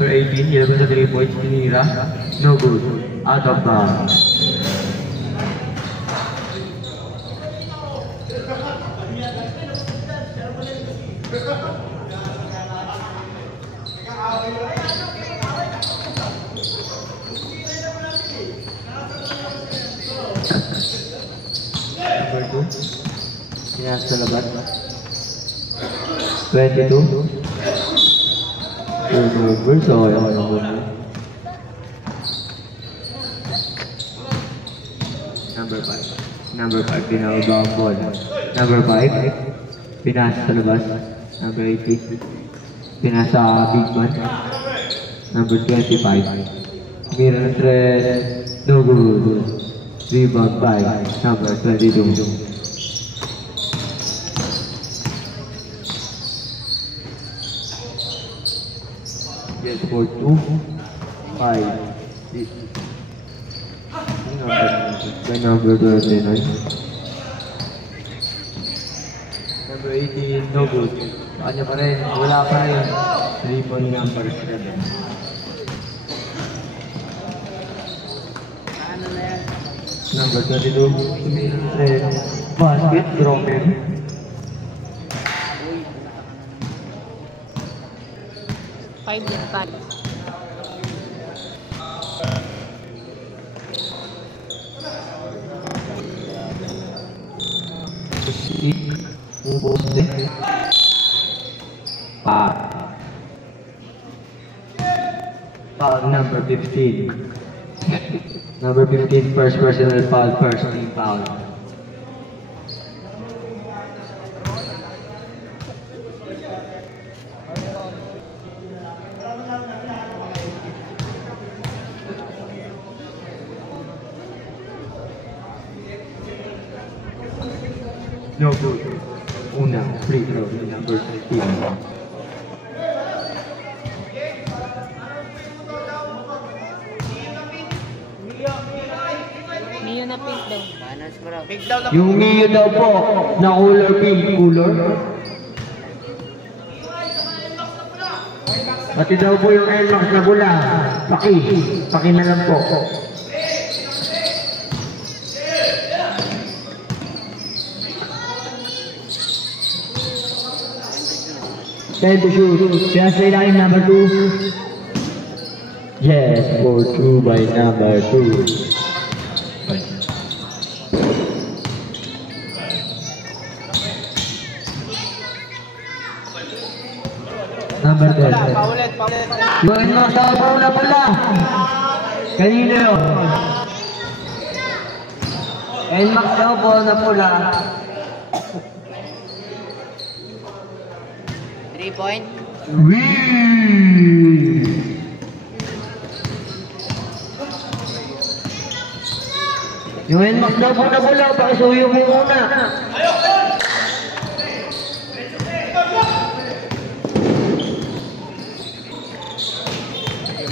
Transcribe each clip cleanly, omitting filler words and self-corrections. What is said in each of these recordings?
Number 18, ilabas sa 3 points, tinira. No good. Out of bounds. Number 2. Pinasa sa labat. 22. Turnover, so ayaw number 2. Number 5. Number 5, pinauga ang ball. Number 5, pinasa sa labas. Number 18, pinasa big man. Number 25, mirror thread, no good. Rebound by number 22. Yes, for 2, 5, 6. Number 29. Number 18, no good. Kanya pa rin, wala pa rin. Rebound number 7. Number 22, basket, dropping. Five din pa. Foul number 15. Number 15, first personal foul, first team foul. No good. Una, free throw, number 13. Mio na pink daw. Yung Mio daw po, na color pink, color. Pati daw po yung Air Max na bula. Paki na lang po. Time to shoot. Just line number 2. Yes, for 2 by number 2. Number 10. Paulit. Yung mo sa pula. Kanino yun? Nmax daw po na pula. 3 point. Wee! Yung Nmax daw po na pula, pakisuyo mo muna.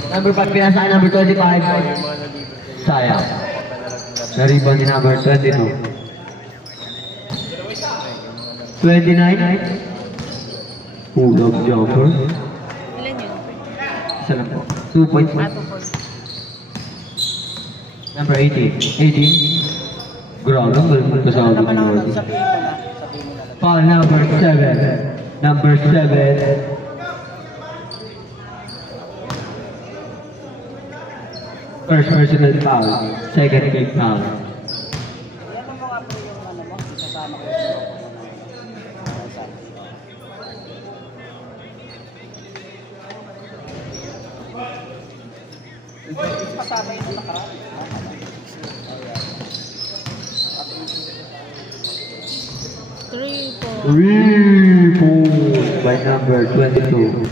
Number 5, pinasaan number 25. Sayang. Na-rebound ni number 22. 29. Pull-up jumper. Ilan yun? Isa lang po. 2 points. 2 points. Number 18. 18. Grabe, malamang kasama ni Morty. Foul number 7. Number 7. First personal foul, second team foul. Three points by number 22.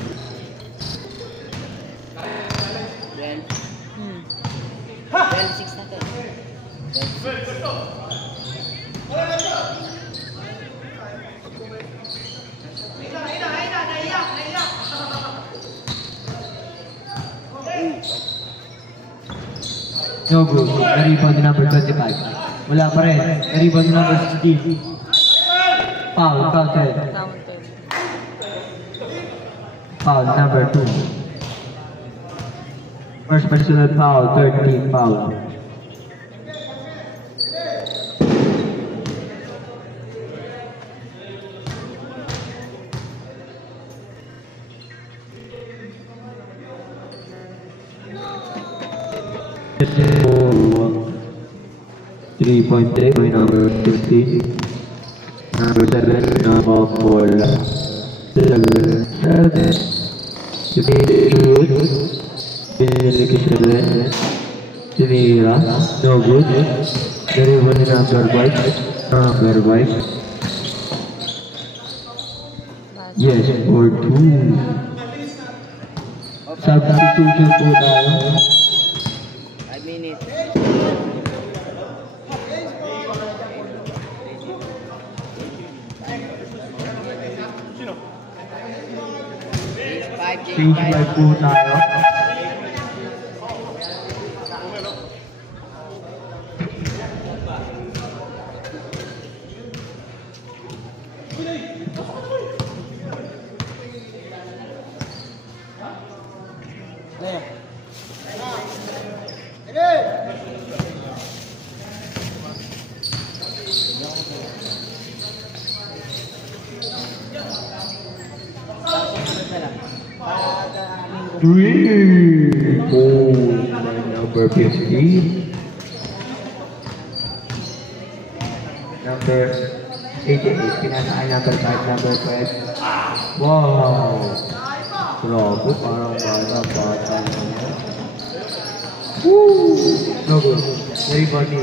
No good. Na-rebound number 25. Wala pa rin. Na-rebound number 16. Foul, counted. Foul number 2. First personal foul, third team foul. Oh, 3.3 by number 15. Number 7, number 4. 7. Pinili Tinira, no good. Delivery number 5. Number 5. Yes, for 2. Substitution po tayo. 5 minutes. Change 5 po tayo. Three, four, number 15, number 88, pinasaan number 5, number 12. Wow! Grabe, parang bata naman. Woo! No good. Very funny.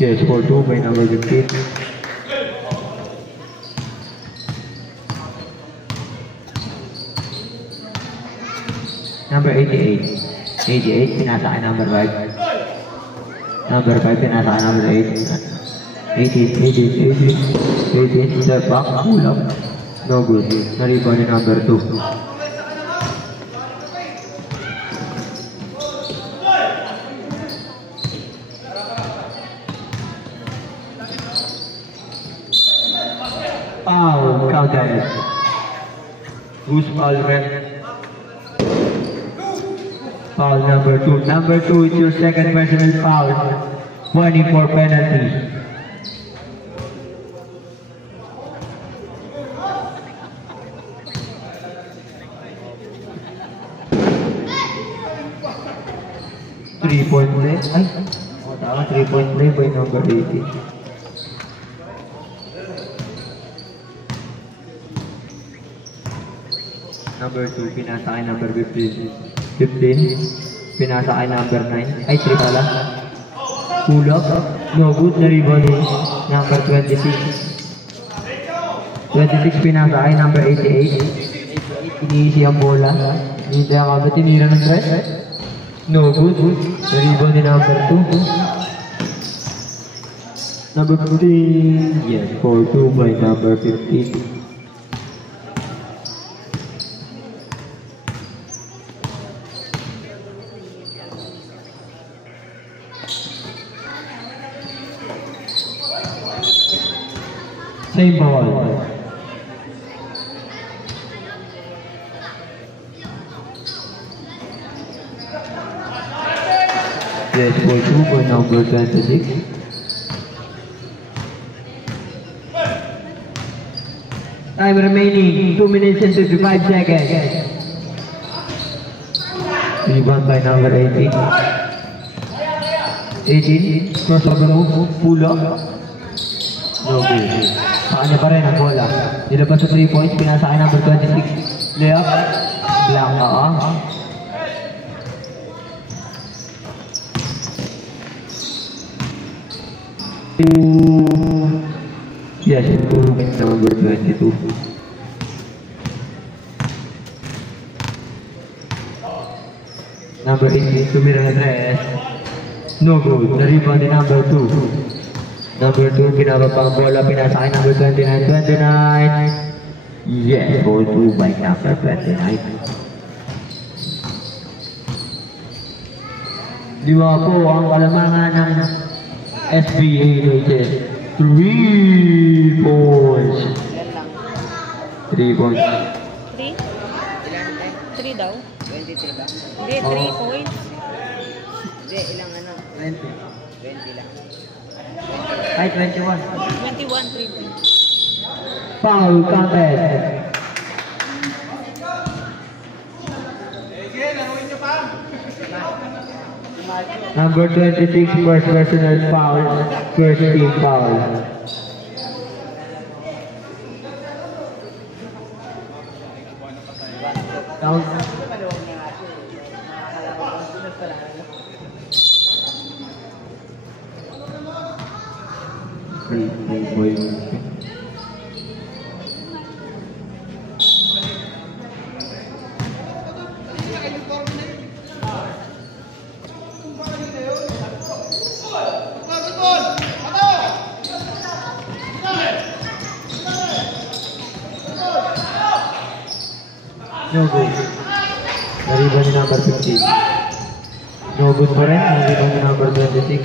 Yes, for 2 by number 15. Number 88. 88, pinasa kay number 5. Number 5, pinasa kay number 8. 18, step back, pull up. No good. Na-rebound ni number 2. Counted. Who's foul red? Foul number 2. Number 2 is your second personal foul. 24 penalty. Three-point play. Ay, tama. 3-point play by number 18. Number 2, pinasa kay number 15. Pinasa kay number 9. Ay, 3 pala. Pull up. No good. Na-rebound ni number 26. 26, pinasa kay number 88. Iniisi ang bola. Hindi ang kami. Tinira ng dress. No good. Na-rebound ni number 2. Number 15. Yes, 4-2 by number 15. Same ball. Yes, for 2 by number 26. Time remaining 2 minutes and 55 seconds. Rebound by number 18. 18, crossover move, pull up. No good. Sa kanya pa rin ang bola. Nilabas sa 3 points, pinasa kay number 26. Layup. Blanca ah. Yes, improvement number 22. Number 18, tumira na 3. No good. Na-rebound ni number 2. Number 2, pinababa ang bola, pinasa kay number 29. Yes, 4-2 by number 29. Diwa po ang kalamangan ng SBA United. 3 points. 3 points. 3? 23 daw. 23 ba? Hindi, 3 points. Hindi, ilang ano? 20. 20 lang. Ay, 21. 21, 3 points. Foul contest. Number 26, first personal foul, first team foul. Count. No good. Nariba ni number 15. No good pa rin. Nariba ni number 26.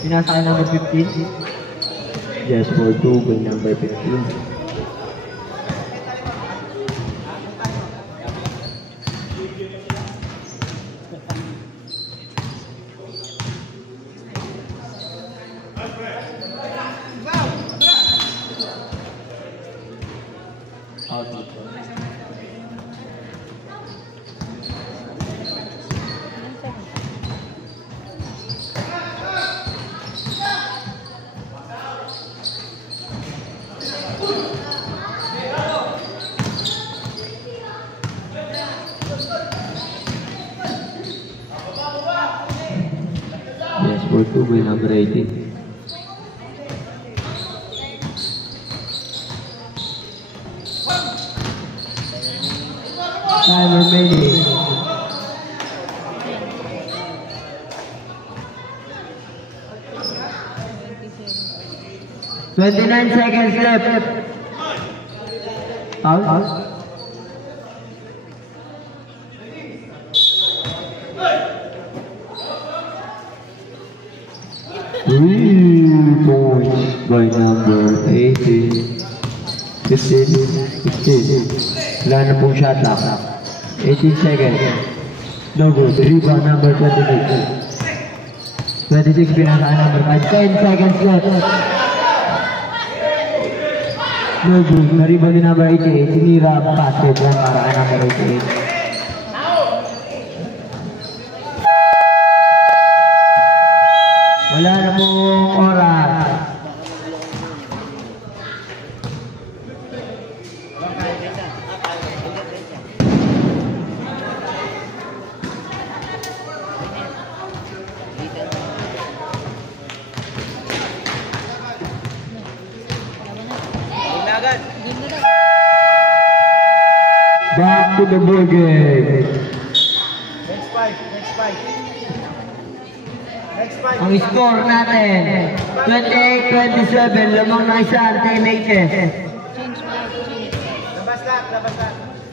Pinasa kay number 15. Yes, for 2 by number 15. Yes, for 2 by number 18. Time remaining. "29 seconds left." Foul? Points by number 18. 15. Wala na pong shot clock. 18 seconds. No good. Rebound number 26. 26 pinaka number 5. 10 seconds left. No good. Na-rebound yung number 88. Sinira ang basket lang para kay number 88. Wala na pong oras. Back to the ball game. Ang score natin, 28-27, lamang na isa, antay latest.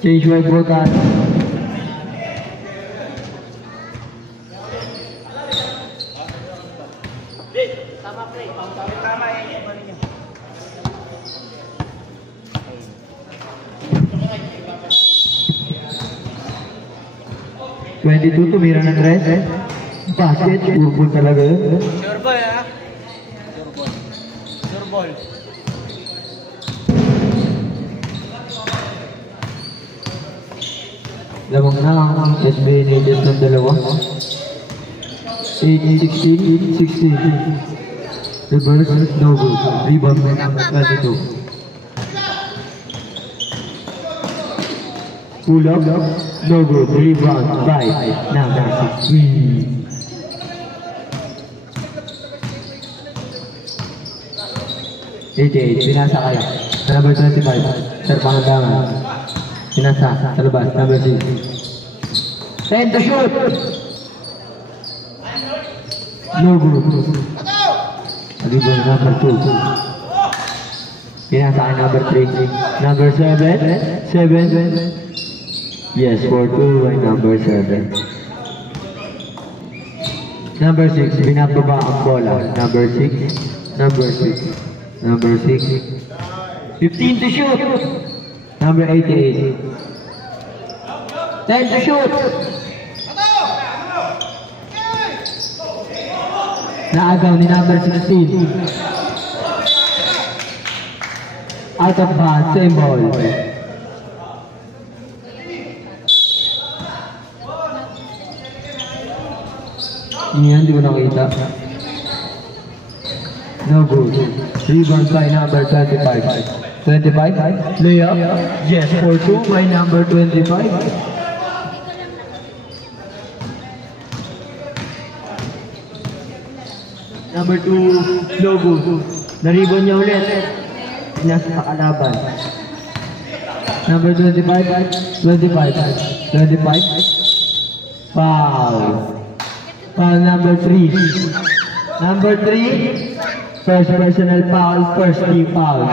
Change my broadcast. Tama yan. 22, tumira ng dress. Basket, urban talaga yun. Sure ball, ha? Sure ball. Lamang na ang SBA latest ng dalawa. 8-16, 16. Reverse, no good. Rebound by number 22. Pull up, no good. Rebound by number 16. Pinasa kayo. Sa number 25. Sir Pangandangan. Pinasa sa labas. Number 6. 10 to shoot. No good. Rebound number 2. Pinasa kayo number 3. Number 7. 7. Yes, for 2 by number 7. Number 6, binababa ang bola. Number 6. Number 6. Number 6. 15 to shoot. Number 88. 10 to shoot. Naagaw ni number 16. Out of bounds, same ball. Yan, di ko nakita. No good. Rebound by number 25. 25? Layup? Yes, for 2 by number 25. Number 2, no good. Na-rebound niya ulit. Nasa kalaban. Number 25. 25. 25. Foul. Foul number 3. Number 3. First personal foul, first team foul.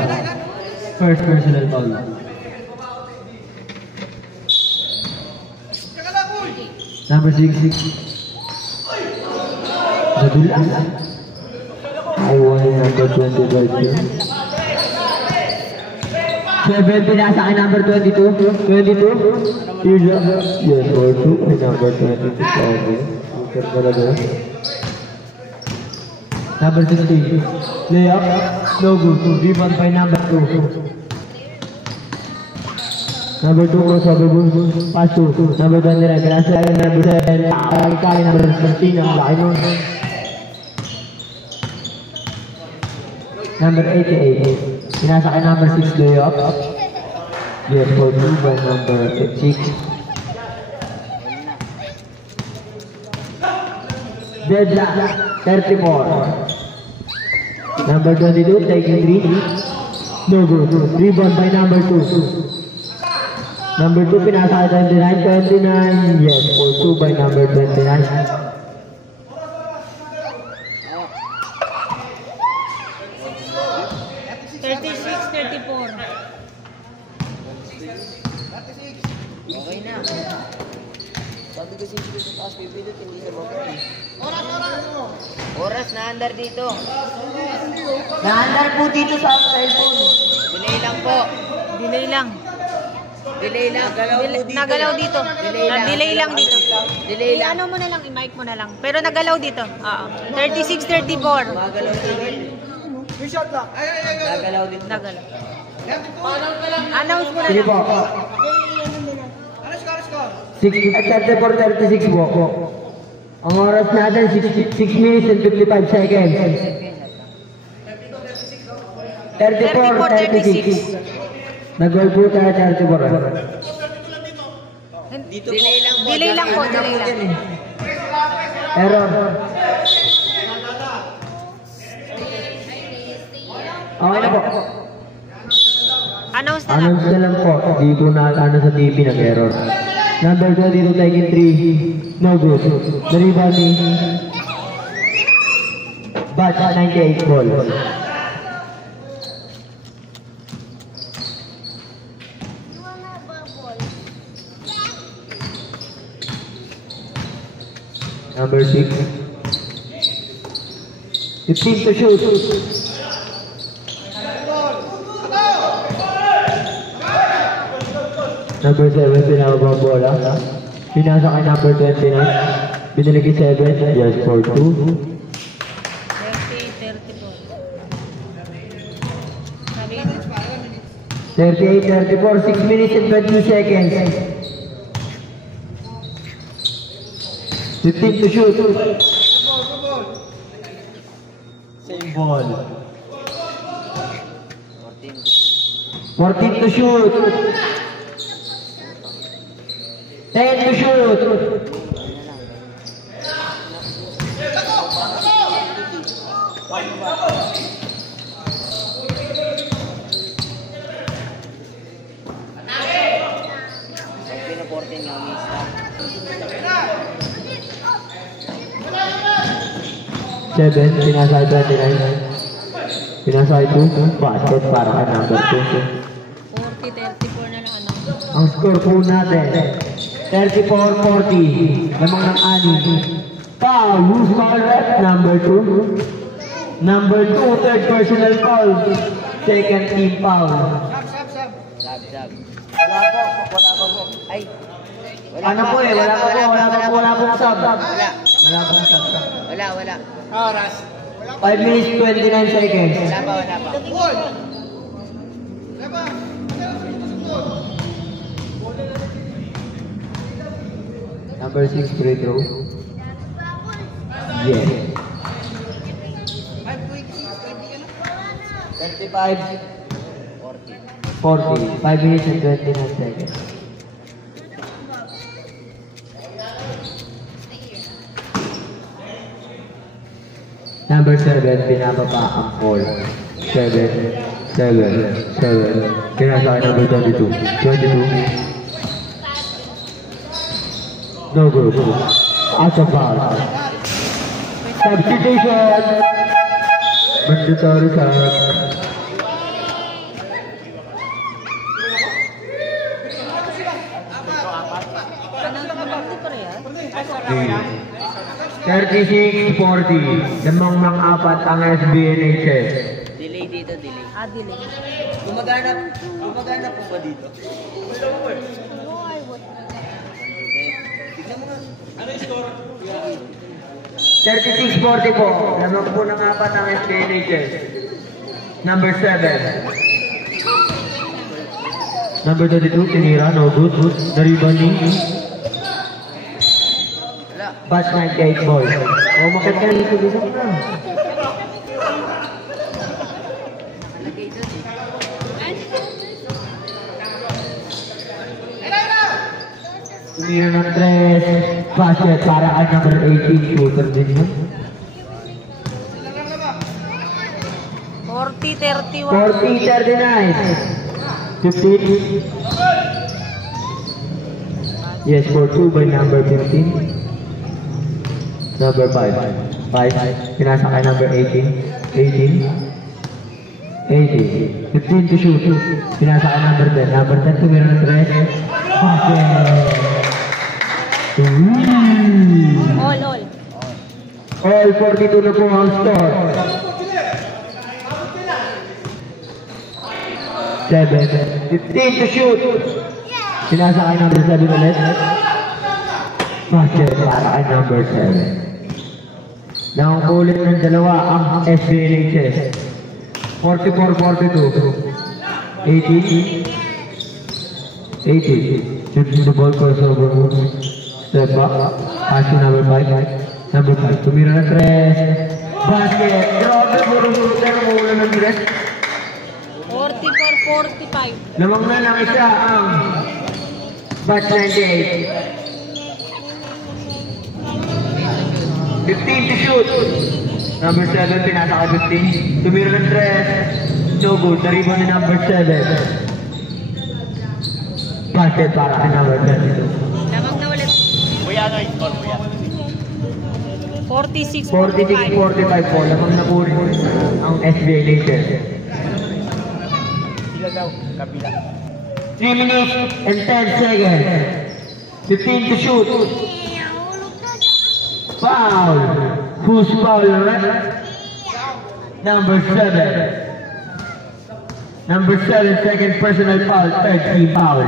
First personal foul. Number 6. Nadulas. Awal number 25. 7 pinasa kay number 22. 22. Yes, or 2 kay number 22. Okay. Super talaga. Number 16. Layup. No good. Rebound by number 2. Number 2 crossover ball. Pass to number 29. Pinasa kay number 7. Kay number 13. Ang laki nun. Number 88. Pinasa kay number 6 layup. Yes, for 2 by number 6. Deadlock. 34. Number 22, taking 3. No good. Rebound by number 2. Number 2, pinasa kay 29. 29. Yes, for 2 by number 29. 36-34. Okay na. Sabi ko dito sa taas, pipindot, hindi sa baba. Oras na andar dito. Naandar po dito sa cellphone. Delay lang po. Delay lang. Delay lang. Nagalaw dito. Delay lang dito. Delay lang. Ano mo na lang, i-mic mo na lang. Pero nagalaw dito. Oo. 36-34. Magalaw dito. Nagalaw dito. Nagalaw. Announce mo na Sige lang. po. 34-36 po. Ang oras natin, 6 minutes and 55 seconds. 34-36. Nag-goal po tayo 34. Delay lang po. Delay lang po. Delay lang. Error. Okay na po. Announce na lang. Announce na lang po. Hindi po na ano sa TV nag-error. Number 22 taking 3. No good. The rebounding. Batch 98 ball. Number 6. 15 to shoot. Number 7, pinababa bola. Pinasa kay number 29. Binili kay 7. Yes, for 2. 30-34. 38-34, 6 minutes and 20 seconds. 15 to shoot. Same ball. 14 to shoot. 10 to shoot. Pinaportin nga umista. 7, pinasa 29. Pinasa 2. Basket para ka number 2. 40-34 na lang ano. Ang score po natin, 34-40. Lamang ng 6. Foul, loose foul rep, number 2. Number 2, third personal foul. Second team foul. Sab. Wala po. Ay. Ano po eh, wala pong sub. Wala. Wala pong sub. Wala. 5 minutes, 29 seconds. Wala pa. Number 6, free throw. Yes. 35, 40. 5 minutes and 29 seconds. Number 7, pinababa ang ball. 7. Pinasa kay number 22. No good. Out of foul. Substitution. Mandatory foul. Ano 36-40. Lamang mga apat ang SBNHS. Delay dito. delay. Gumagana po ba dito? No, I would. Tignan mo nga. 36-40 po. Lamang po ng apat ang SBNHS. Number 7. Number 22, tinira, no good. The rebounding. Wala. Batch 98 boys. O, makita dito na. Lagay doon eh. Tumira ng 3. Basket para kay number 18. Shooter din yun. 40-31. 40-39. 15. Yes, for 2 by number 15. Number 5. 5. Pinasa kay number 18. 15 to shoot. Pinasa kay number 10. Number 10, tumira ng 3. Basket. All. All 42 na po ang score. 7. 15 to shoot. Pinasa kay number 7 ulit. Basket para kay number 7. Nakukulit ng dalawa ang SBNHS. 44-42. 80. Shooting the ball for over. Step back. Pass to number 5. Number 5. Tumira ng 3. Basket. Grabe mo rin shooter. Mula ng dress. 44-45. Lamang na lang isa ang batch 98. 15 to shoot. Number 7, pinasa ka 15. Tumira ng 3. No good. Na-rebound ni number 7. Basket para kay number 22. Lamang na ulit. 46-45. 46-45 po. Lamang na po rin ang SBA Lakers. Sila daw, kabila. 3 minutes and 10 seconds. 15 to shoot. Foul. Who's foul, right? Number 7. Number 7, second personal foul. Third team foul.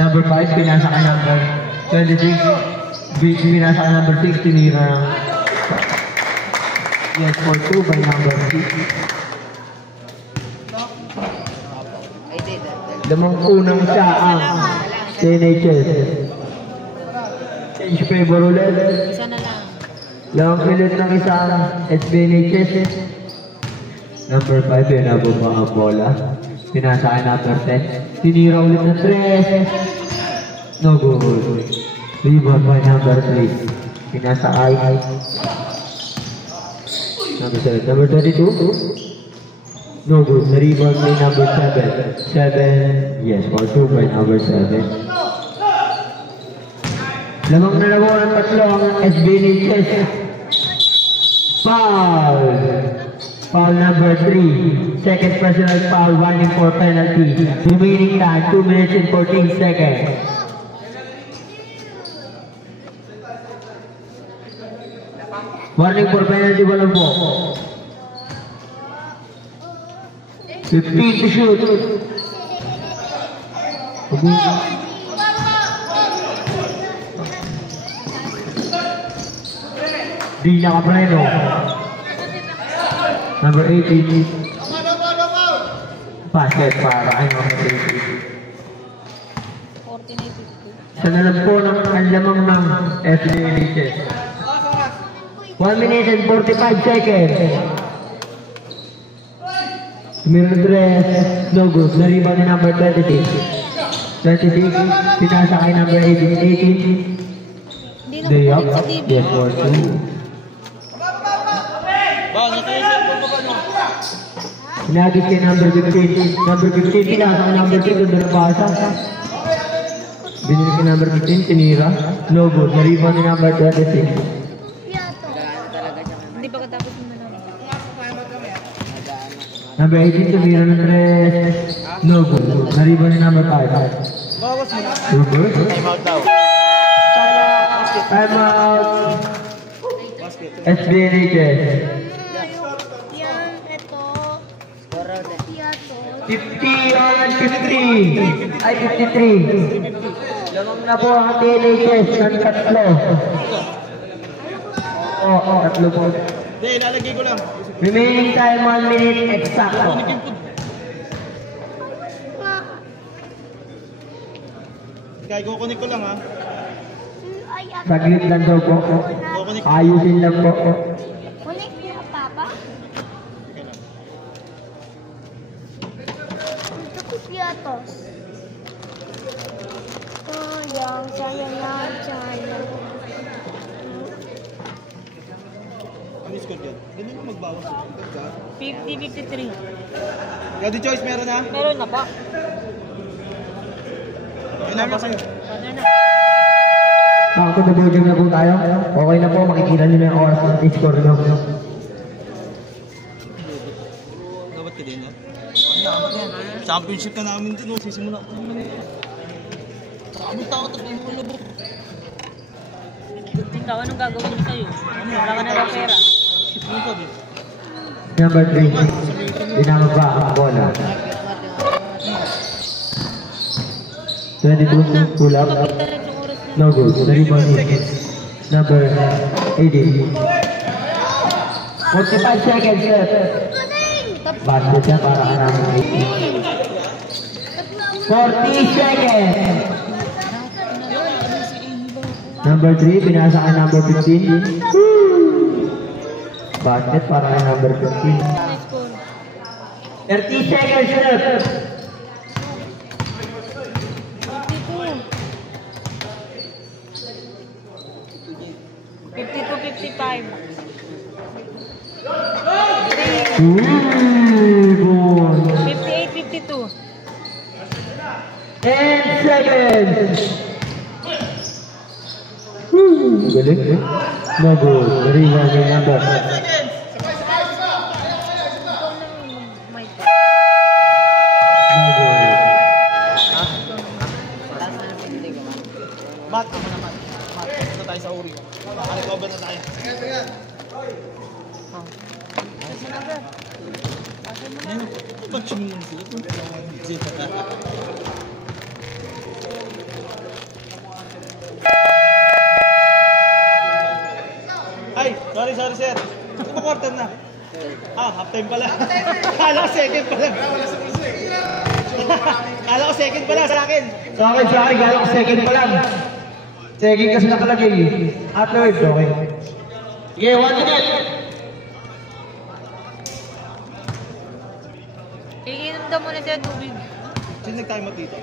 Number 5, pinasa ka number 26. Pinasa ka number 6, tinira. Yes, for 2 by number 6. Ay, dito. Lamang unang siya ang NHS. Change favor ulit. Isa na lang. Lamang ulit ng isang SBNHS. Number 5, yun na bumba ang bola. Pinasa kay number 10. Tinira ulit ng 3. No good. Rebound by number 3. Pinasa kay number 7. Number 22. No good. The rebound by number 7. 7. Yes, for 2 by number 7. Lamang na nabuo ng tatlo ang SBNHS. Foul. Foul number 3. Second personal foul, warning for penalty. Remaining time, 2 minutes and 14 seconds. Warning for penalty, walang po. 15 to shoot. Di nakapreno. Number 18. Basket para kay number 18. 49-50. Sa nalang po ng kanlamang ng SBA. 1 minute and 45 seconds. Mirror dress, no good. Na-rebound ni number 26. 26, pinasa kay number 18. 18. Hindi na Day up. sa TV. Yes, 4-2. Pinagis kay number 15. Number 15, pinasa kay number 3. Doon na pasa. Binili kay number 15, tinira. No good. Na-rebound ni number 26. Hindi pa katapos yung manang. Number 18, tumira ng tres. No good. Na-rebound ni number 5. Super. Time out daw. Time out. SBNHS. Yan, ito. Scorer na. Yato. 50 on 53. Ay, 53. Lamang na po ang TNHS ng tatlo. Oo, tatlo po. Hindi, ilalagay ko lang. Remaining time 1 minute exact. Kaya kukunik ko lang ha. Ay, at. Saglit lang daw po. Kukunik ko. Ayusin lang po. Kunik niya, Papa. Ito ko piatos. Sayang. Ano yung score dyan? Ganun yung magbawas. 50-53. Daddy Choice, meron na? Meron na pa. Ayun na, basa yun. Ano na? Back to the board game na po tayo. Okay na po, makikita nyo na yung oras ng score nyo. Dapat ka din, no? Championship na namin din, no? Sisimula ko naman. Takot takot at yung ulo. Ikaw, anong gagawin mo sa'yo? Wala ka na ng pera. Ano sabi? Number 3. Dinamag ba ang bola? 22, pull up. No good. Na-rebound ni number 18. 45 seconds left. Basket siya para ka namin 18. 40 seconds. Number 3, pinasa ka number 15. Basket para ka number 15. 30 seconds left. 52-55. Good. 58-52. 10 seconds. Galing. No good. Rebound yung number. No good. Mat, ako naman. Mat, na tayo sa uri. Makarecover na tayo. Yan, pag-chumingin sila. Ay, sorry sir. Quarter na. Half time pala. Kala ko second pala. Kala ko second pala sa akin. Sa akin, gala ko second pa lang. Second kasi nakalagay. Afterwards, okay. Sige, 1 minute. Iinom daw muna siya tubig. Sino nag-time out dito?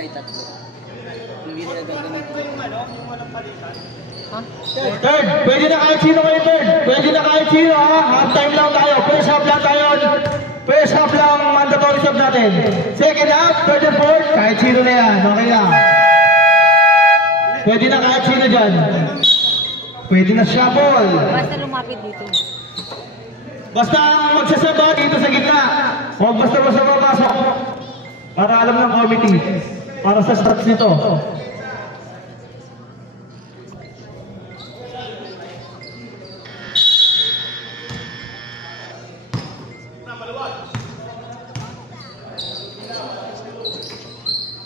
Ay, tatlo. Hindi nila gagamitin. Third, pwede na kahit sino kayo third. Pwede na kahit sino ha. Half time lang tayo. First half lang tayo. First half lang mandatory sub natin. Second half, third and fourth, kahit sino na yan. Okay lang. Pwede na kahit sino dyan. Pwede na shuffle. Basta lumapit dito. Basta ang magsasaba dito sa gitna. Huwag basta-basta mapasok. Para alam ng committee. para sa stats nito.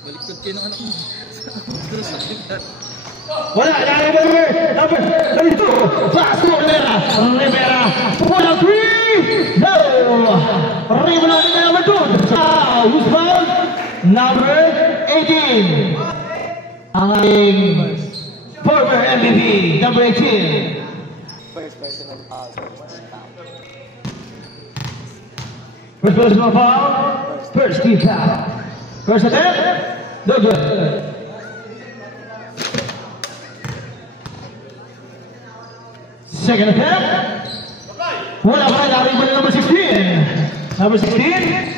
Baliktad kayo ng anak mo. Wala, number 32, pass to Rivera, wala, 3, no, Rivera number 2, who's fouled? Number 18, ang ating former MVP, number 18. First personal foul. First personal foul, first team foul. First attempt, no good. Second attempt. Wala pa rin, narin pa rin number 16. Number 16.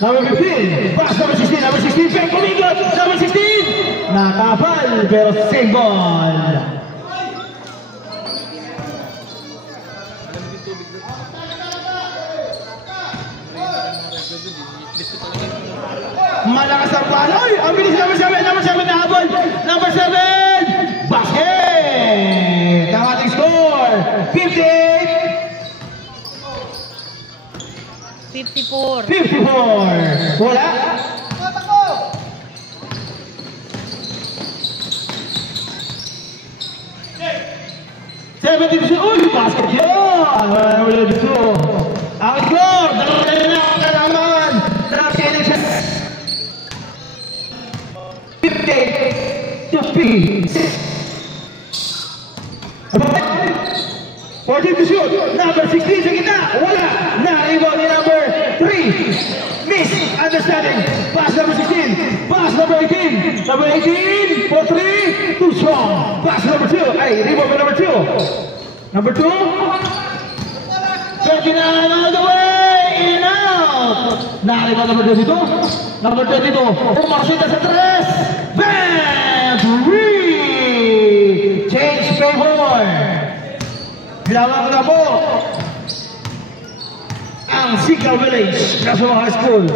Number 15. Pass number 16. Number 16. Fake Domingo. Number 16. Nakapal pero same ball. Malakas ang paloy! Ang bilis number 7! Number 7 na habol! Number 7! Basket! Ang ating score! 54. 54! Wala? Uy! Basket yun! Wala dito! Ang score! Dalawa na kalaman! Dalawa 50 to 14 to shoot. Number 16 sa gitna. Wala. Na-rebound ni number 3. Miss. Understanding. Pass number 16. Pass number 18. Number 18 for 3. Too strong. Pass number 2. Ay, rebound number 2. Number 2. 39 all the way. In and out. Na-rebound number 22. Number 22. Pumasita sa 3. Bam! 3! Change favor. Bilangan na po ang Sigal Village National High School.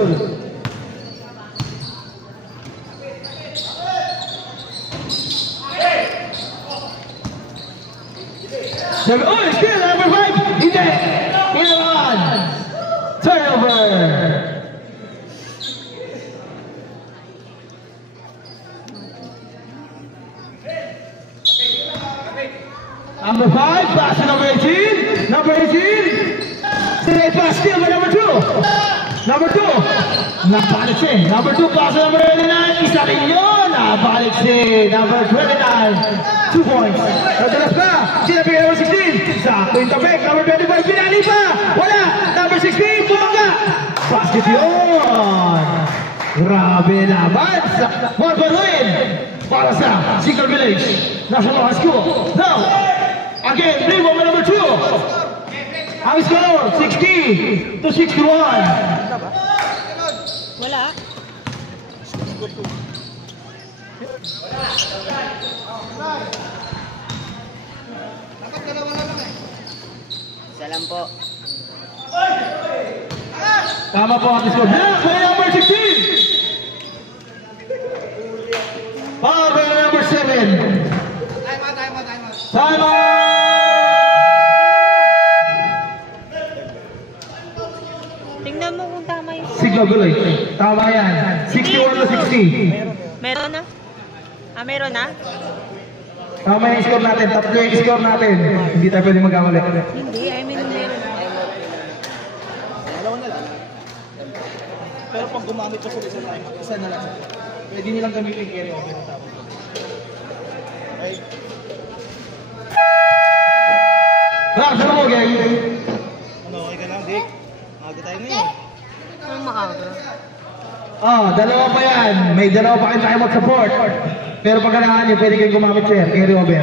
Oh, still number 5. Hindi. Inaman. Turnover. Number 5, pass to number 18. Number 18. Straight pass still by number 2. Number 2. Nabalik si. Number 2, pass to number 89. Isa rin yun. Nabalik si. Number 29. 2 points. Nadalas pa. Sinabi number 16. Sakto yung tabek. Number 25. Pinali pa. Wala. Number 16. Bumaga. Basket yun. Grabe naman. One for win. Para sa Sigal Village National High School. Now, again, rebound number 2. Ang score, 60 to 61. Wala. Isa lang po. Tama po ang score. Play number 16. Power number 7. Time out. Tingnan mo kung tama yung Sigal Village. Tama yan. 61 to 60. Meron na? Meron na? Tama yung score natin. Tatlo yung score natin. Hindi tayo pwede magkamali. Hindi, I mean meron. Dalawa na lang. Pero pag gumamit ko sa isa na lang. Pwede nilang gamitin carry over na tawag. Okay? Saan mo, gang? Ano, okay ka lang, Dick? Maaga tayo ngayon. Ang maaga. Dalawa pa yan. May dalawa pa kayo tayo mag-support. Pero pag kailangan nyo, pwede kayong gumamit sir. Carry over.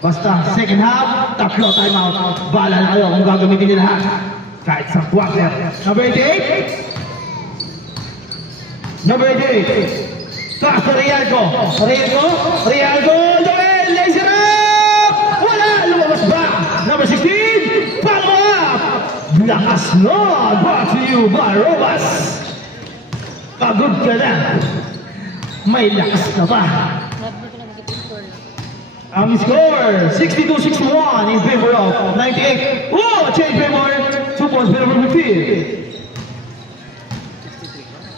Basta, second half, tatlo time out. Bahala na kayo kung gagamitin nyo lahat. Kahit sa quarter. Number 88. Number 88. Taas na Rialco. Rialco, Joel, laser up! Wala! Lumabas ba? Number 16, follow up! Lakas nun! Brought to you by Robas! Pagod ka na! May lakas ka pa! Sabi ko na mag-score. Ang score, 62-61 in favor of 98. Oh, change favor, 2 points favor of 15.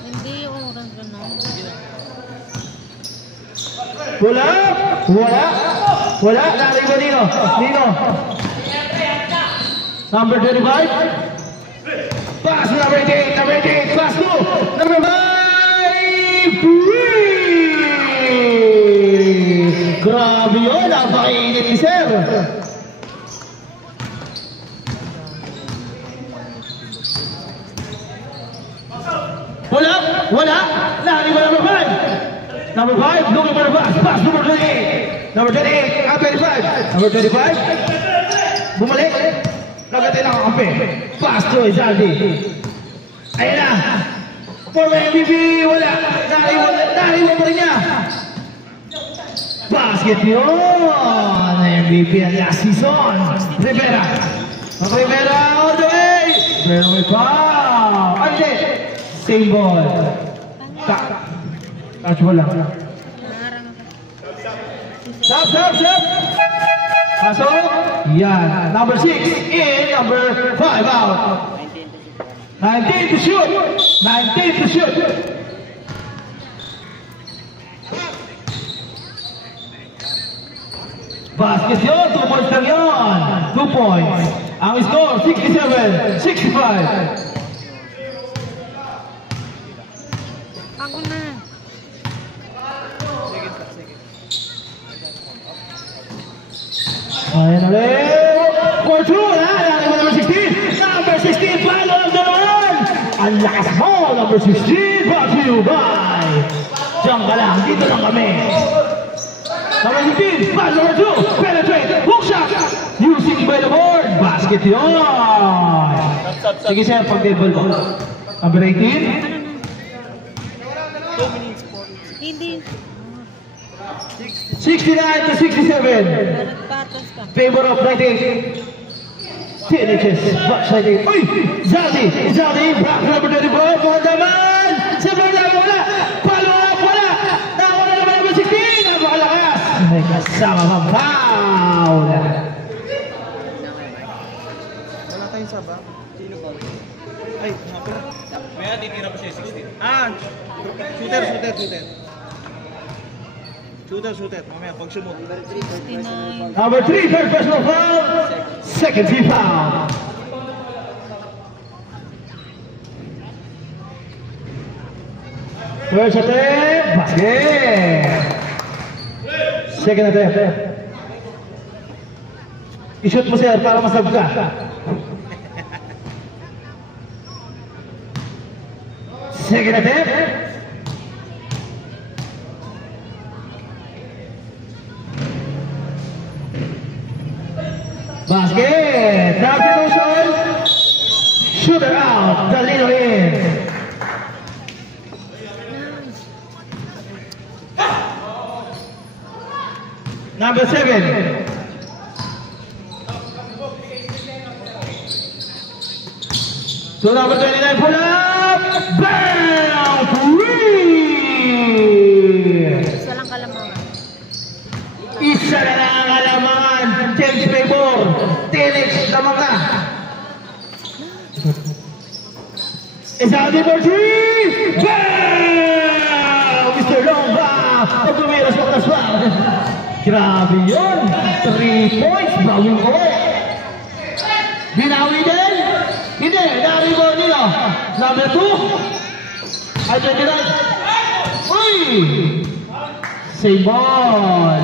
Hindi, oras ka na. Wala, narinig mo Nino. Number 25. Pass to number 88, pass to number 5. Grabe yun, napakainit ni Sir. Wala, narinig mo number 5. Number 5, looking for the pass number 28. Number 28, at 25. Number 25, bumalik. Nagatay lang ang kampe. Pass to Izaldi. Ayan na. For MVP, wala. Nariwan pa rin niya. Basket yun. MVP ang last season. Rivera all the way. Rivera may foul. Ande. Same ball. Touch ball lang. Stop. Pasok. Yan. Number 6 in. Number 5 out. 19 to shoot. Basket yun. 2 points lang yun. 2 points. Ang score, 67-65. Ako na. Ayan ulit. For two, number 16. Number 16, final of the run. Ang lakas mo, number 16. Brought to you by. Diyan ka lang, dito lang kami. Number 15, pass number 2. Penetrate, hook shot. Using by the board. Basket yun. Sige sir, pag-table mo. Number 18. Hindi. 69 to 67. Nagpatos ka. Favor of 98. Teenagers, backside. Uy! Zaldi, back number 24. Mga naman! Sabi na wala! Follow up, wala! Nawala naman number 16! Napakalakas! May kasama pang foul! Wala tayong saba. Sino ba? Ay, napo. May titira pa siya 16. Shooter. Mamaya, pag sumot. Number 3, third personal foul. Second team foul. First attempt, basket. Second attempt. I-shoot mo sir para masab ka. Second attempt. Basket! Substitution! Shooter out! Dalino in! Number 7. So number 29 pull up! Bam! Three! Isa lang kalamangan. Isa na lang ang alaman. Change favor. Telex na mga. Izaldi for 3. Bam! Mr. Lomba. Pagkumiras mo na grabe yun. 3 points. Bawin ko eh. Binawi din? Hindi. Dari mo nila. Number 2. Ay, 29. Uy! Same ball.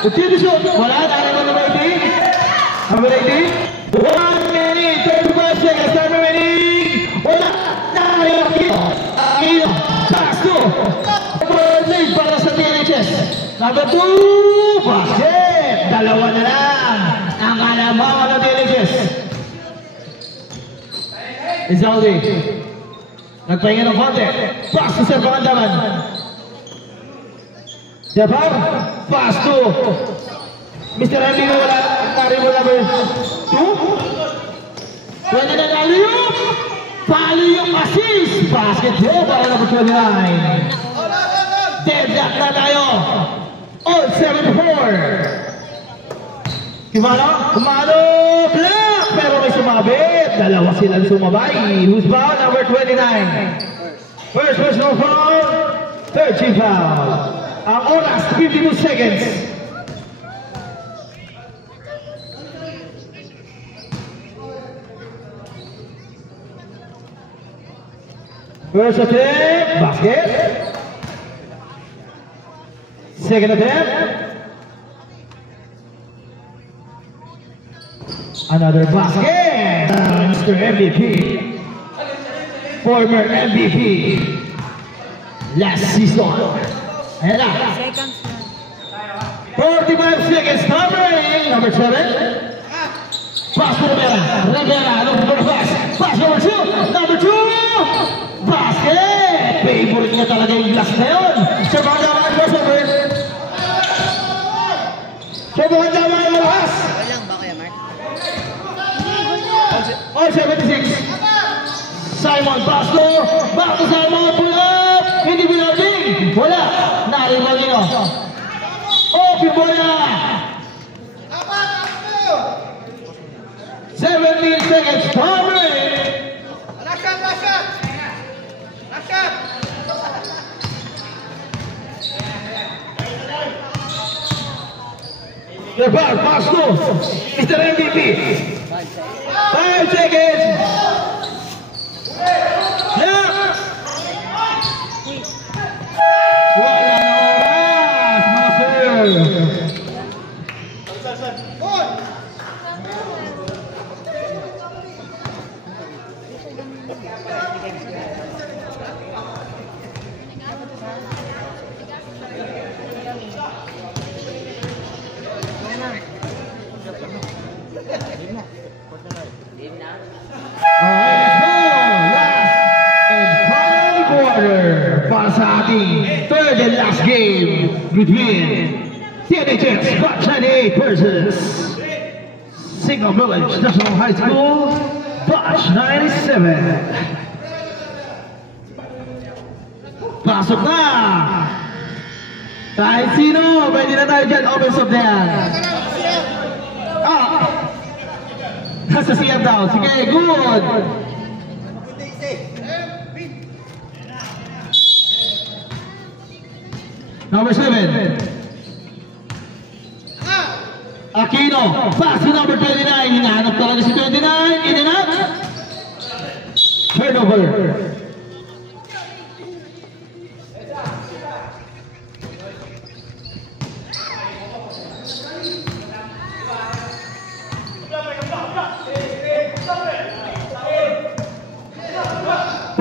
Continue shoot. Wala. Dari mo number 18. Number 18. 1 minute. 35 seconds. Time remaining. Wala. Dari mo kito. Akino. Pass to. Lead para sa TNHS. Number 2. Basket. Dalawa na lang. Ang kalamangan ng TNHS. Izaldi. Nagpahinga ng konti. Pass to Sir Pangandaman. Japar. Pass to Mr. Randy wala. Terrible number 2. Pwede na alley-oop. Alley-oop assist. Basket here para number 29. Deadlock na tayo. All 7-4. Kumano, block. Pero may sumabit. Dalawa silang sumabay. Who's foul? Number 29. First personal foul. Third team foul. Ang oras, 52 seconds. First attempt, basket. Second attempt. Another basket. Mr. MVP. Former MVP. Last season. Ayan na. Seconds na. 45 seconds covering. Number 7. Pass to Rivera. Rivera looking for the pass. Pass number 2. Number 2. Basket. Favorite niya talaga yung last na yun. Sabang-sabang crossover. Sabang-sabang yung pass. Walang ba kaya, Mark? All 76. Simon Basco. Back to Simon. Pull up. Hindi binarding. Wala. Narinig niyo. Open bola. 17 seconds. Covering. The ball, Basco. Mr. MVP. 5 seconds. Yeah. Wala na oras, mga sir. Sa ating third and last game between TNHS Batch 98 versus Signal Village National High School Batch 97. Pasok na! Kahit sino, pwede na tayo dyan, open sub na yan. Nasa CM daw. Sige, good! Number 7. Aquino. Pass to number 29. Hinahanap talaga si 29. In and out. Turnover.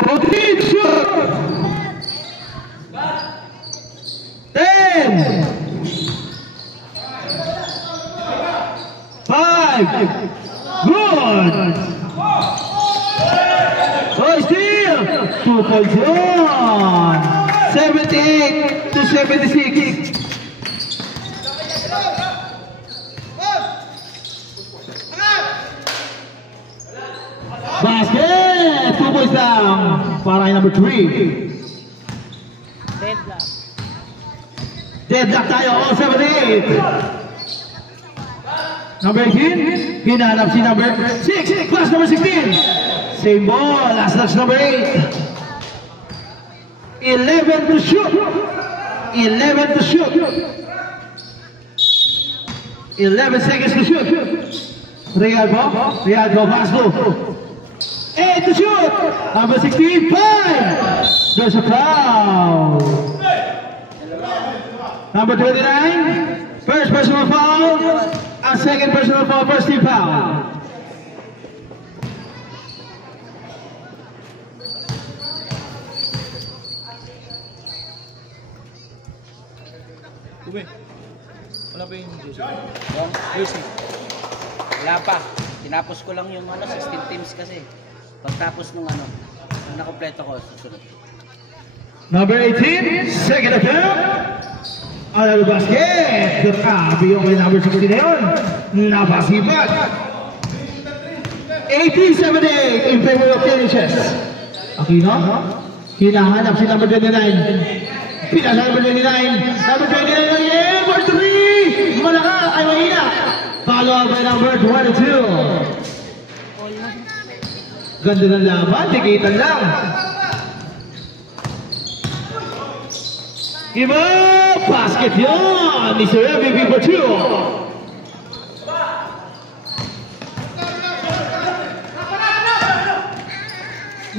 Routine shoot. 10. 5. Good. Oh, steal. 2 points on. 78 to 76. Basket. 2 points down. Para number 3. Deadlock. Deadlock tayo, all 78. Number 18, hinanap si number 6, class number 16. Same ball, last touch number 8. 11 to shoot. 11 to shoot. 11 seconds to shoot. Real go, pass to 8 to shoot. Number 16, 5. There's a foul. Number 29, first personal foul, and second personal foul, first team foul. Ube, wala pa yung juice? Juicy. Wala pa. Tinapos ko lang yung 16 teams kasi. Pagtapos nung nung nakompleto ko, susunod. Number 18, second attempt. Another basket. Grabe yung kay number 16 na yun. Napasipat. 18-78 in favor of Finishes. Aquino. Hinahanap si number 29. Pinasa number 29. Number 29 again for 3. Malaka. Ay, mahina. Follow up by number 22. Ganda ng laban. Tikitan lang. Give up! Basket yun! Ni Sir MVP for 2.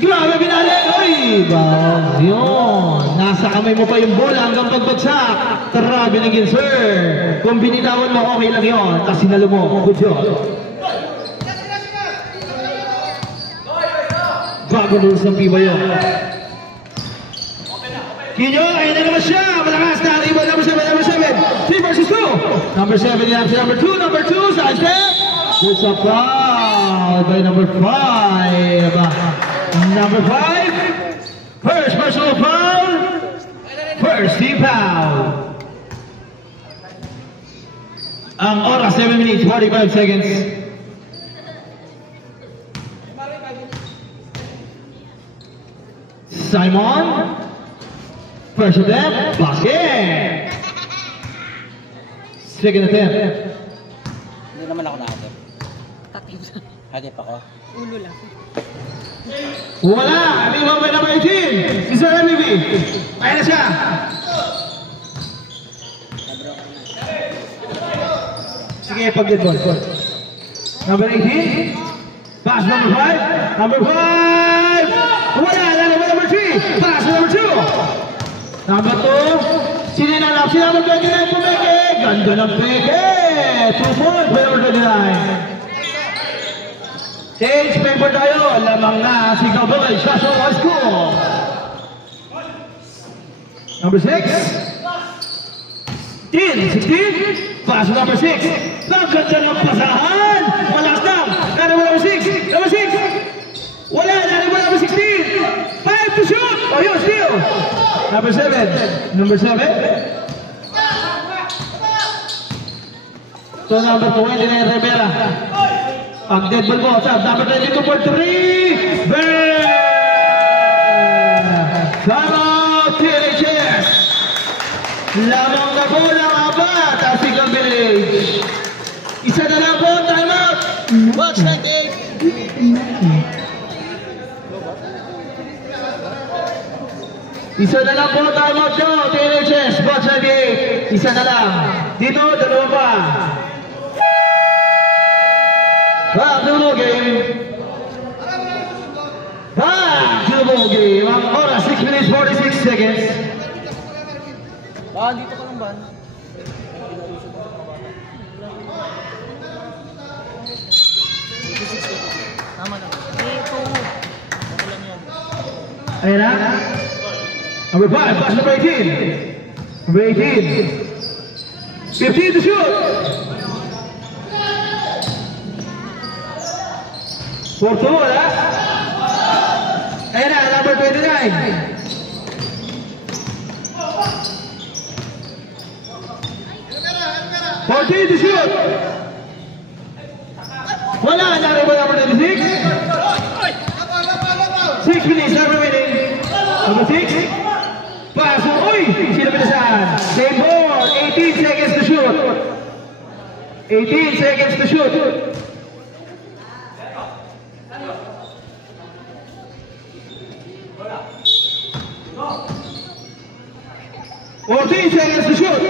Grabe binalik! Uy! Bawag yun! Nasa kamay mo pa yung bola hanggang pagbagsak. Grabe lang yun, sir. Kung binitawan mo, okay lang yun. Kasi sinalo mo. Good job. Bago rules ng PBA yun. Kinyo, ayun na naman siya. Malakas na. Iba number 7, number 7. 3 versus 2. Number 7, number 2, number 2. Side step. There's a foul by number 5. Number 5. First personal foul. First team foul. Ang oras, 7 minutes, 45 seconds. Simon. First attempt, basket! Second attempt. Hindi naman ako na-attempt. Hatip ako. Ulo lang. Wala! Ating mga by number 18! Si Sir MVP! Ayan na siya! Sige, pag-good ball. Number 18. Pass number 5. Number 5! Wala! Number 3. Pass number 2. Number 2. Sininalap si number 29 pumeke. Ganda ng peke. 2 points by number 29. Change paper tayo. Lamang na si Cowboy. Shasho High School. Number 6. 16. Pass number 6. Naganda ng pasahan. Malakas lang. Number 6. Number 6. Wala. Number 16. 5 to shoot. Oh, yun, steal. Number 7. Number 7. So, number 29, Rivera. Ang dead ball mo, sa number 22 for 3. Bang! Time out, THS. Lamang na po ng apat, Asigang Village. Isa na lang po, time out. Watch 98. Isa na lang po, time out nyo, THS, Watch 98. Isa na lang. Dito, dalawa pa. Back to the ball game. Back to the ball game. Ang oras, 6 minutes, 46 seconds. Baka dito ka lang ba? Tama na. Ayan na. Number 5, pass number 18. Number 18. 15 to shoot. 4-2, wala? Ayan na, number 29. 14 to shoot. Wala, number 26. 6 minutes remaining. Number 6. Pass. Uy! Sino pinasahan? Same ball. 18 seconds to shoot. 18 seconds to shoot. Seconds to shoot.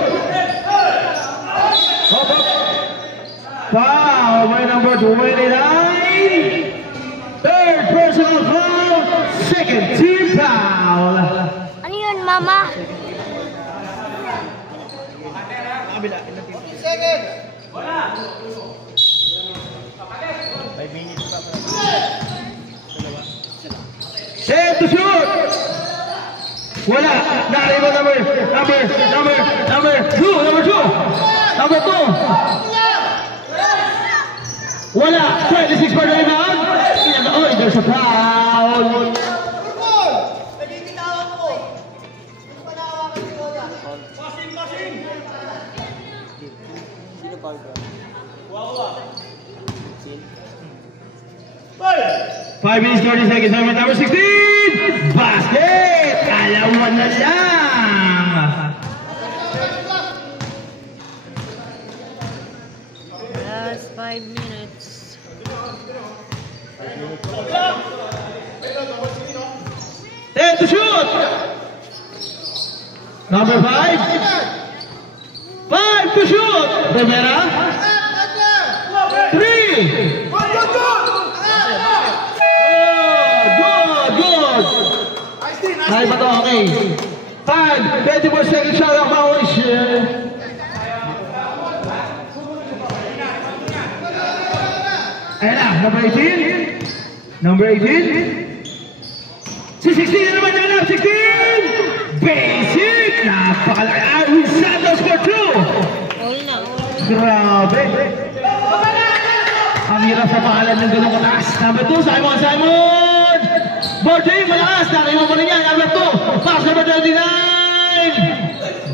Foul by number 29. Third personal foul. Second team foul. Ano yun, Mama? Set to shoot. Wala. Nariba number 2. Number 2. Wala. 26 for the rebound. Oh, there's a foul. 5 minutes 30 seconds. Number 16. Basket. Alawan na lang. Last 5 minutes. Ten to shoot. Number 5. 5 to shoot. Rivera. 3. Good. Ay ba to? Okay. 5. 24 seconds shot of violation. Ayan na, number 18. Number 18. Si 16 na naman na, 16! Basic! Napakalaki. Arwin Santos for 2! All na. Grabe! Ang hirap sa pangalan ng ganong kataas. Number 2, Simon! Borjay, malakas! Nakaiwan mo rin yan. Number 2, pass number 29!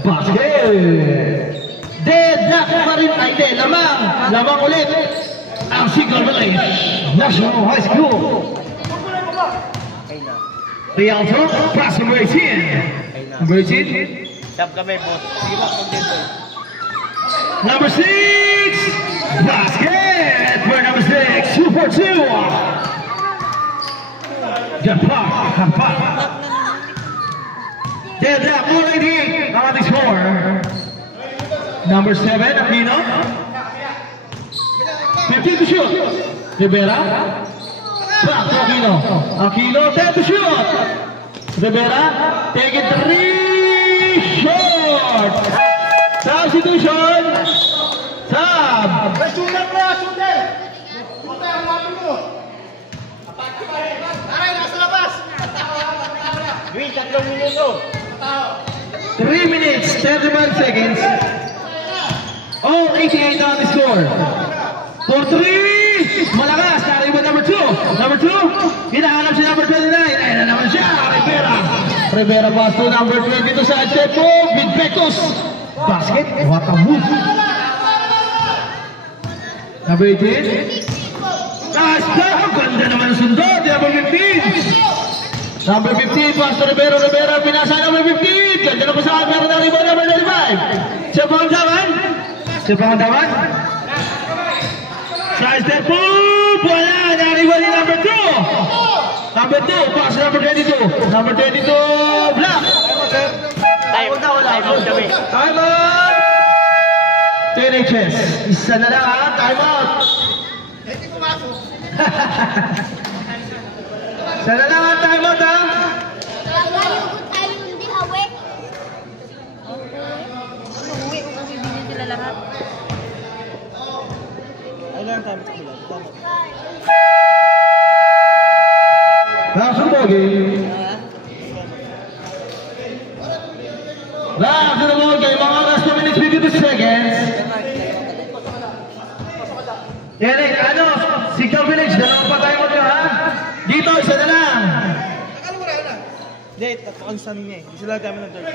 Basket! Deadlock pa rin. Ay, de, lamang! Lamang ulit! Ang Signal Village National High School. Rialto, pass number 18. Number 18. Dab kami, boss. Sige ba, kung dito. Number 6. Basket for number 6. 2 for 2. Japan. Deadlock, 498. Ang ating score. Number 7, Aquino. 15 to shoot. Rivera. Back to Aquino. Aquino, 10 to shoot. Rivera, take it 3. Short. Substitution. Sub. Wait, 3 minuto. 3 minutes, 31 seconds. Oh, 88 on the score. For 3! Malakas! Nakariban number 2. Number 2, hinahanap si number 29. Ayan na naman siya. Rivera pass to number 22 sa step move. With Pecos. Basket. What a move. Number 18. Kasta. Ganda naman sundo. Number 15. Number 15. Pass to Rivera. Rivera pinasa number 15. Ganda na po sa akin. Meron ng rebound number 35. Siya pangandaman. Siya pangandaman. Side step move! Wala! Nariwan ni number 2! Number 2, pass number 22. Number 22, block! Time out kami. Time out! 10 HS. Isa na lang ha, time out! Hindi pumasok. Isa na lang ha, time out ha! Uwi din sila lahat. Last of the ball game. Last of the ball game. Mga oras 2 minutes 52 seconds. Yan eh, ano? Signal Village. Dalawa pa tayo mo ha? Dito, isa na lang. Hindi, tatapos sa amin niya eh. Isa lang kami ng third.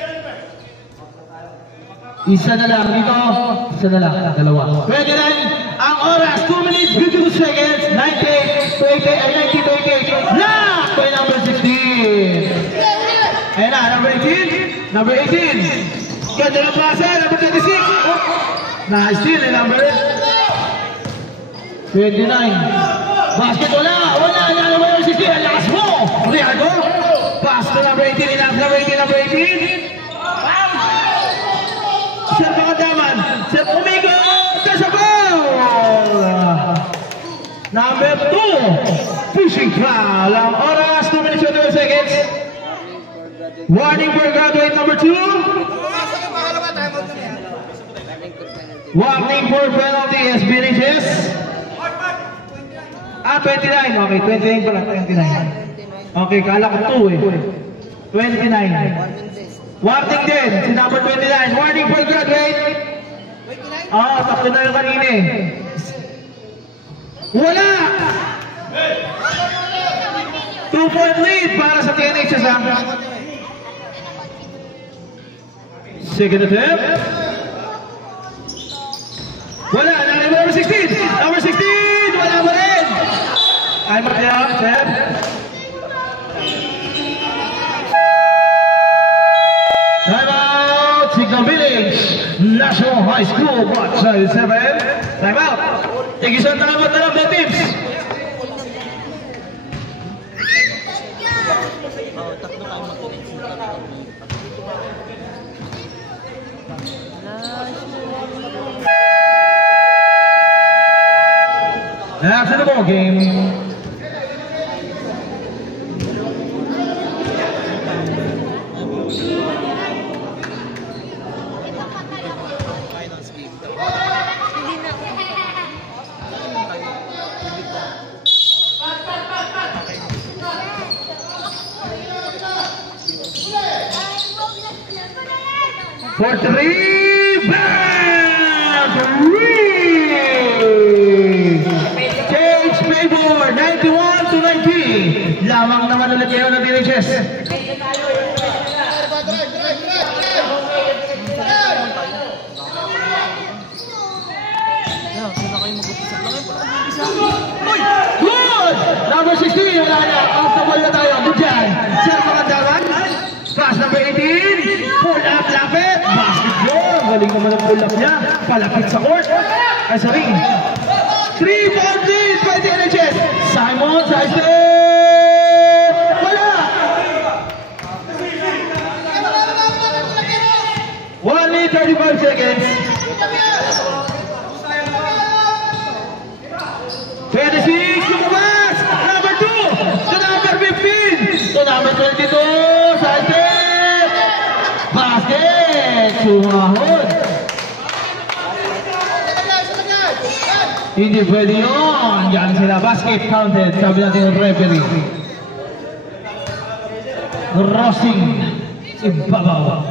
Isa na lang dito. Isa na lang. Dalawa. Pwede na ang oras. 2 minutes 52 seconds. 90 to 88. Lock by number 16. Ayan na. Number 18. Number 18. Ganda ng pasa. Number 26. Na-steal eh. Number 29. Basket wala. Wala. Number 16. Ang lakas mo. Rialto. Pass to number 18. Number 18. Number 18. Sir Pangandaman, Sir Umigo, there's a ball! Number 2, pushing foul. Ang oras, 2 minutes 21 seconds. Warning for graduate number 2. Warning for penalty, SBNHS. 29. Okay, 29 pala, 29. Okay, kala ko 2 eh. 29. Warning din, si number 29. Warning for graduate. Takto na yung kanina eh. Wala! 2-point lead para sa TNHS ha. Second attempt. Wala, nanay mo number 16. Number 16, wala mo rin. Ay, Mateo, Sir. Time out, Signal Village, National High School, watch 7. Time out. Tigisan na naman na lang, both teams. Tatlo tayo mag-inig. After the ball game. Finals game. For three, bang! Change favor, 91 to 90. Lamang naman ulit ngayon ng DHS. Good! Number 16, wala na. Off the ball na tayo. Good dyan. Sir Makandaman. Pass number 18. Pull up, lapit. Basket yun. Galing naman ang pull up niya. Palapit sa court. Ay, sa ring. 3-4 lead by the NHS. Simon, side step. Wala. 1 minute 35 seconds. 26, lumabas! Number 2 to number 15 to number 22, side step! Basket! Sumahod! Hindi pwede yun! Yan sila, basket counted, sabi natin yung referee. Crossing, ibabaw.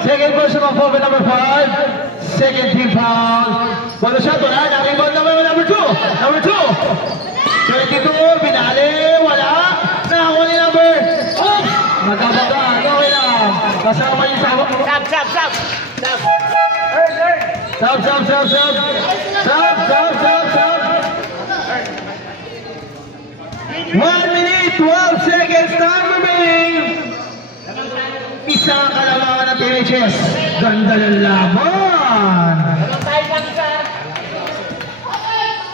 Second personal foul by number 5. Second team foul. Bago shot, wala. Rebound naman number 2. Number 2. 22, binali, wala. Nakakuha ni number. Oops! Magkabaga, okay lang. Kasama yung sa... Stop. 1 minute, 12 seconds, time remaining. Isang kalamangan ng PHS. Ganda ng laban.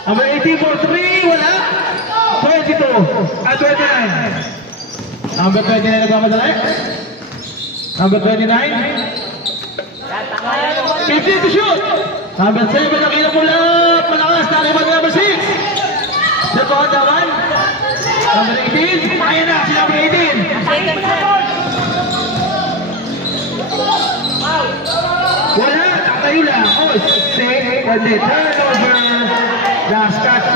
Number 18 for 3, wala. 22 at 29. Number 29 nagmamadali. Number 29. 15 to shoot. Number 7 nakita pula. Malakas na rebound number 6. Second naman. Number 18. Ayan na si number 18. Wala, nakayo lang. Oh, say, and then turnover. Last catch.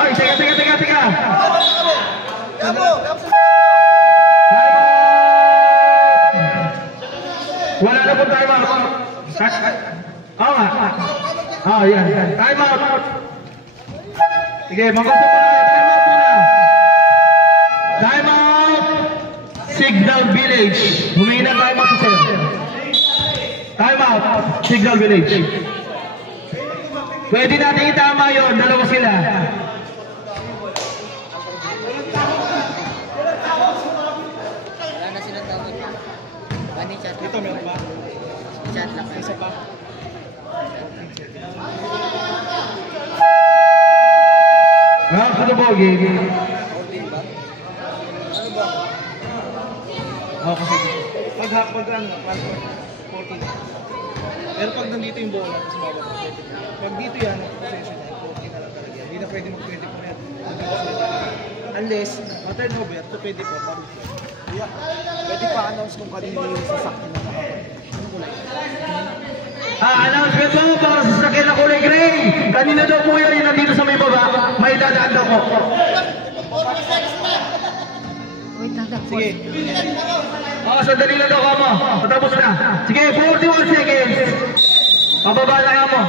Ay, teka. Wala na po time out. Oo nga. Yan. Time out. Sige, mag-usap po na. Time out. Signal Village. Humingi na time out sa sir. Time out. Signal Village. Pwede natin itama yun. Dalawa sila. Wala na silang tawag. Bani chat. Ito, meron pa. Chat lang. Isa pa. Round to the ball game. Kasi pag ano, 40. Pero pag nandito yung bola, tapos baba. Pag dito yan, possession yan, 40 na lang talaga. Hindi na pwede mag-24 yan. Unless, ma-turnover, ito pwede po. Pwede pa announce kung kanino yung sasakyan na nakapag. Ano kulay? Announcement po para sa sakyan na kulay gray. Kanina daw po yan yung nandito sa may baba. May dadaan daw po. Sige. Sandali lang daw ka mo. Patapos na. Sige, 41 seconds. Pababa na ka mo.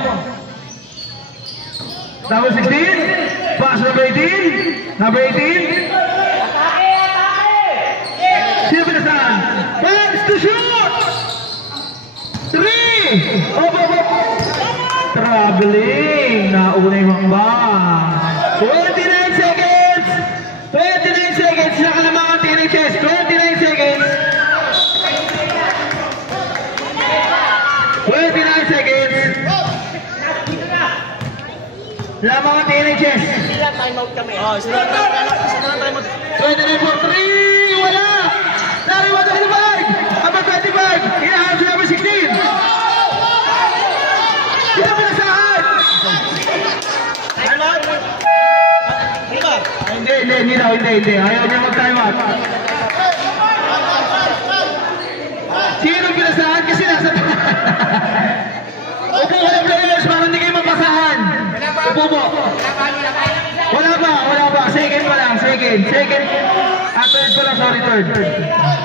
Number 16. Pass number 18. Number 18. Sino pinasahan? Pass to shoot! Traveling. Nauna yung hakbang. 29 seconds. 29 seconds. Nakalamangan TNHS. 29 seconds. 29 seconds. Lamangan TNHS. Sila timeout kami. Oh, sila timeout. 29 for 3. Wala. Larry 125. Number 25. Hinahanap si number 16. Sila pinasahan. Timeout. Hindi daw. Ayaw niya mag-time out. Sino pinasahan? Kasi nasa... Upo ko yung players para hindi kayo mapasahan. Upo mo. Wala pa. Second pa lang. Second. Third pa lang. Sorry, third.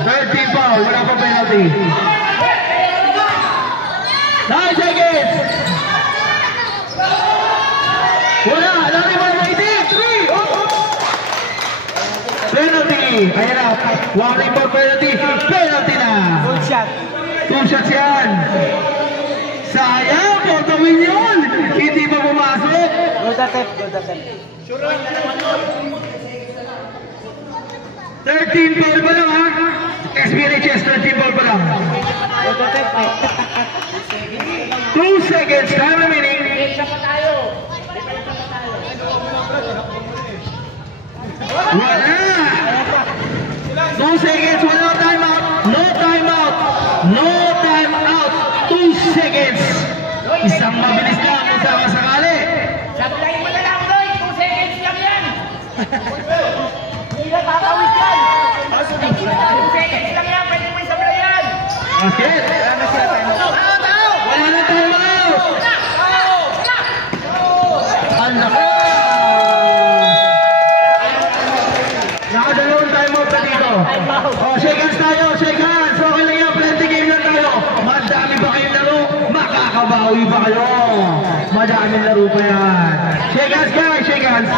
Third team foul. Wala pa penalty. 9 seconds. Wala. Lari mo na 3. Penalty. Ayan na. Warning for penalty. Penalty na. Good shot. 2 shots yan. Sayang. Porto win yun. Hindi pa pumasok. Good attempt. 13 ball pa lang ha. SBNHS 13 ball pa lang. Good attempt. 2 seconds. Time remaining. Wala. 2 seconds. Wala time out. No time out. 2 seconds. Isang mabilis lang kung saka sakali. Sabay mo na lang, Doy. 2 seconds lang yan. Hindi na tatawid yan. 2 seconds lang yan. Pwede mo isabay yan. Basket. Wala na time out. Ang laki. Nakadalawang time out na dito. Shake hands tayo. Shake hands. Okay lang yan. Plenty game lang tayo. Madami ba kayong laro? Makakabawi ba kayo? Madaming laro pa yan. Shake hands guys. Shake hands.